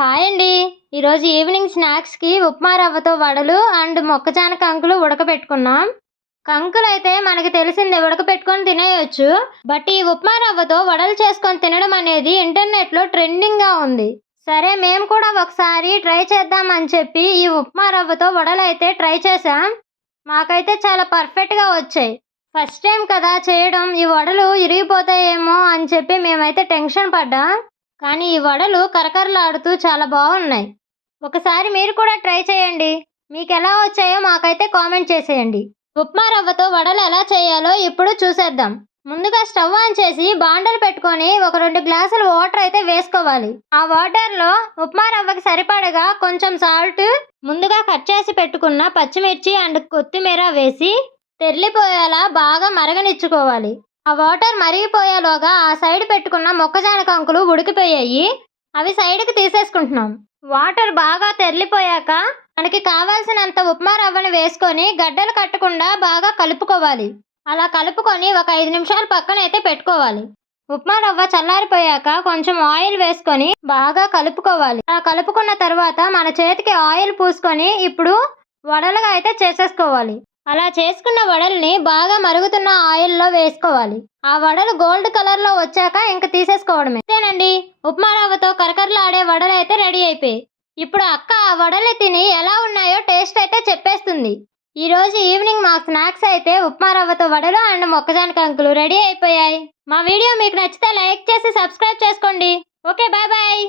Hi అండి. ఈరోజు evening స్నాక్స్‌కి upma రవ్వతో వడలు అండ్ మొక్కజొన్న కంకులు ఉడకబెట్టుకున్నాం. కంకులైతే మనకి తెలిసిందే ఉడకబెట్టుకొని తినేయొచ్చు. బట్ ఈ ఉప్మా రవ్వతో వడలు చేసుకొని తినడం అనేది ఇంటర్నెట్‌లో ట్రెండింగ్‌గా ఉంది. సరే మేము కూడా ఒకసారి ట్రై చేద్దాం అని చెప్పి ఈ ఉప్మా రవ్వతో వడలైతే ట్రై చేశాం. మాకైతే చాలా పర్ఫెక్ట్‌గా వచ్చాయి. ఫస్ట్ టైం కదా చేయడం, ఈ వడలు ఇరిగిపోతాయేమో అని చెప్పి మేమైతే టెన్షన్ పడ్డాం. కానీ ఈ వడలు కరకరలాడుతూ చాలా బాగున్నాయి. ఒకసారి మీరు కూడా ట్రై చేయండి. మీకెలా వచ్చాయో మాకైతే కామెంట్ చేసేయండి. ఉప్మా రవ్వతో వడలు ఎలా చేయాలో ఇప్పుడు చూసేద్దాం. ముందుగా స్టవ్ ఆన్ చేసి బాండలు పెట్టుకొని ఒక 2 గ్లాసులు వాటర్ అయితే వేసుకోవాలి. ఆ వాటర్లో ఉప్మా రవ్వకి సరిపడగా కొంచెం సాల్ట్, ముందుగా కట్ చేసి పెట్టుకున్న పచ్చిమిర్చి అండ్ కొత్తిమీర వేసి తెర్లిపోయేలా బాగా మరగనిచ్చుకోవాలి. ఆ వాటర్ మరిగిపోయేలోగా ఆ సైడ్ పెట్టుకున్న మొక్కజొన్న కంకులు ఉడికిపోయాయి. అవి సైడ్కి తీసేసుకుంటున్నాం. వాటర్ బాగా తెర్లిపోయాక మనకి కావాల్సినంత ఉప్మా రవ్వను వేసుకొని గడ్డలు కట్టకుండా బాగా కలుపుకోవాలి. అలా కలుపుకొని ఒక 5 నిమిషాలు పక్కనైతే పెట్టుకోవాలి. ఉప్మా రవ్వ చల్లారిపోయాక కొంచెం ఆయిల్ వేసుకొని బాగా కలుపుకోవాలి. అలా కలుపుకున్న తర్వాత మన చేతికి ఆయిల్ పూసుకొని ఇప్పుడు వడలుగా అయితే చేసేసుకోవాలి. అలా చేసుకున్న వడల్ని బాగా మరుగుతున్న ఆయిల్లో వేసుకోవాలి. ఆ వడలు గోల్డ్ కలర్లో వచ్చాక ఇంక తీసేసుకోవడమే. అంతేనండి, ఉప్మా రవ్వతో కరకరలాడే వడలు అయితే రెడీ అయిపోయాయి. ఇప్పుడు అక్క ఆ వడలు తిని ఎలా ఉన్నాయో టేస్ట్ అయితే చెప్పేస్తుంది. ఈరోజు ఈవినింగ్ మా స్నాక్స్ అయితే ఉప్మా రవ్వతో వడలు అండ్ మొక్కజొన్న కంకులు రెడీ అయిపోయాయి. మా వీడియో మీకు నచ్చితే లైక్ చేసి సబ్స్క్రైబ్ చేసుకోండి. Okay, bye bye.